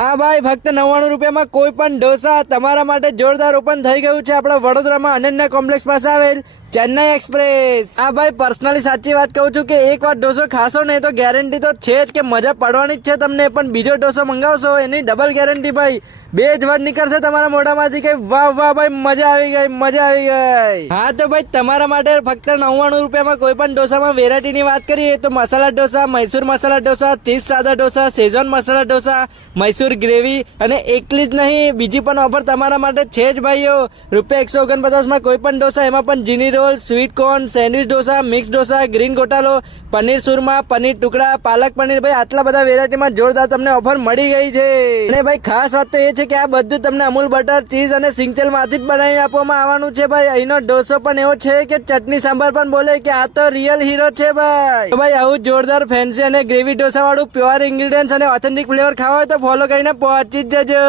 હા ભાઈ, ફક્ત 99 રૂપિયામાં કોઈ પણ ઢોસા તમારા માટે જોરદાર ઓપન થઈ ગયું છે આપણા વડોદરામાં અનન્ય કોમ્પ્લેક્સ પાસે આવેલ ચેન્નાઈ એક્સપ્રેસ. હા ભાઈ, પર્સનલી સાચી વાત કહું છું કે એક વાર ઢોસો ખાશો ને તો ગેરંટી તો છે જ કે મજા પડવાની જ છે તમને. પણ બીજો ઢોસો મંગાવશો એની ડબલ ગેરંટી ભાઈ. બે જ વાર નીકળશે તમારા મોઢામાંથી કે વાહ વાહ ભાઈ, મજા આવી ગઈ, મજા આવી ગઈ. હા તો ભાઈ, તમારા માટે ફક્ત 99 રૂપિયામાં કોઈ પણ ઢોસામાં વેરાયટીની વાત કરીએ તો મસાલા ઢોસા, મૈસૂર મસાલા ઢોસા, ચીઝ સાદા ઢોસા, શેઝવાન મસાલા ઢોસા, મૈસૂર ગ્રેવી અને એકલી જ નહીં બીજી પણ ઓફર તમારા માટે છે જ ભાઈઓ. ₹149માં કોઈ પણ ઢોસા, એમાં પણ જીની roll, sweet corn, sandwich dosa, mix dosa, green ગોટાલો, પનીર સુરમા, પનીર ટુકડા, પાલક પનીર. ભાઈ આટલા બધા વેરાયટીમાં જોરદાર તમને ઓફર મળી ગઈ છે. અને ભાઈ ખાસ વાત તો એ છે કે આ બધું તમને અમૂલ બટર, ચીઝ અને સિંગતેલ માંથી જ બનાવી આપવામાં આવવાનું છે ભાઈ. અહીંનો ઢોસો પણ એવો છે કે ચટણી સાંભાર પણ બોલે કે આ તો રિયલ હીરો છે ભાઈ. તો ભાઈ આવું જોરદાર ફેન્સી અને ગ્રેવી ઢોસા વાળું પ્યોર ઇન્ગ્રેડિયન્ટ્સ અને ઓથેન્ટિક ફ્લેવર ખાવા હોય તો ફોલો કરીને પહોંચી જ જજો.